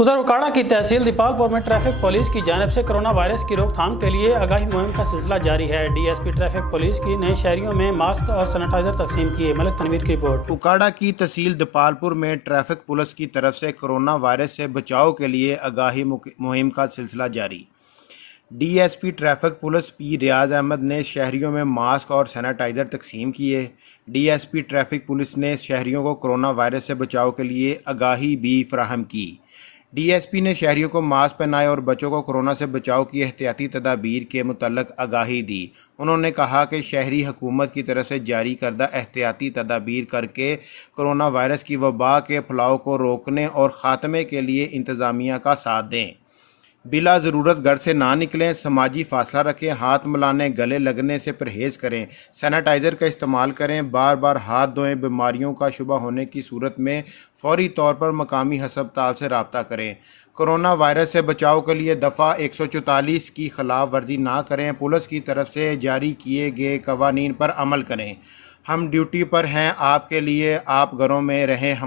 उधर उकाड़ा की तहसील दीपालपुर में ट्रैफिक पुलिस की जानिब से कोरोना वायरस की रोकथाम के लिए आगाही मुहिम का सिलसिला जारी है। डीएसपी ट्रैफिक पुलिस की नए शहरियों में मास्क और सैनिटाइजर तकसीम किए। मलिक तनवीर की रिपोर्ट। उकाड़ा की तहसील दीपालपुर में ट्रैफिक पुलिस की तरफ से कोरोना वायरस से बचाव के लिए आगाही मुहिम का सिलसिला जारी। डीएसपी ट्रैफिक पुलिस पी रियाज अहमद ने शहरियों में मास्क और सैनिटाइज़र तकसीम किए। डीएसपी ट्रैफिक पुलिस ने शहरियों को कोरोना वायरस से बचाव के लिए आगाही भी फराहम की। डीएसपी ने शहरियों को मास्क पहनाए और बच्चों को कोरोना से बचाव की एहतियाती तदाबीर के मुतल्लिक़ आगाही दी। उन्होंने कहा कि शहरी हुकूमत की तरफ से जारी करदा एहतियाती तदाबीर करके कोरोना वायरस की वबा के फैलाव को रोकने और ख़ात्मे के लिए इंतज़ामिया का साथ दें। बिला ज़रूरत घर से ना निकलें, समाजी फासला रखें, हाथ मिलाने गले लगने से परहेज़ करें, सैनिटाइज़र का इस्तेमाल करें, बार बार हाथ धोएं। बीमारियों का शुबा होने की सूरत में फ़ौरी तौर पर मकामी हस्पताल से रब्ता करें। कोरोना वायरस से बचाव के लिए दफ़ा 144 की खिलाफ वर्जी ना करें। पुलिस की तरफ से जारी किए गए कवानीन पर अमल करें। हम ड्यूटी पर हैं आपके लिए, आप घरों में रहें। हम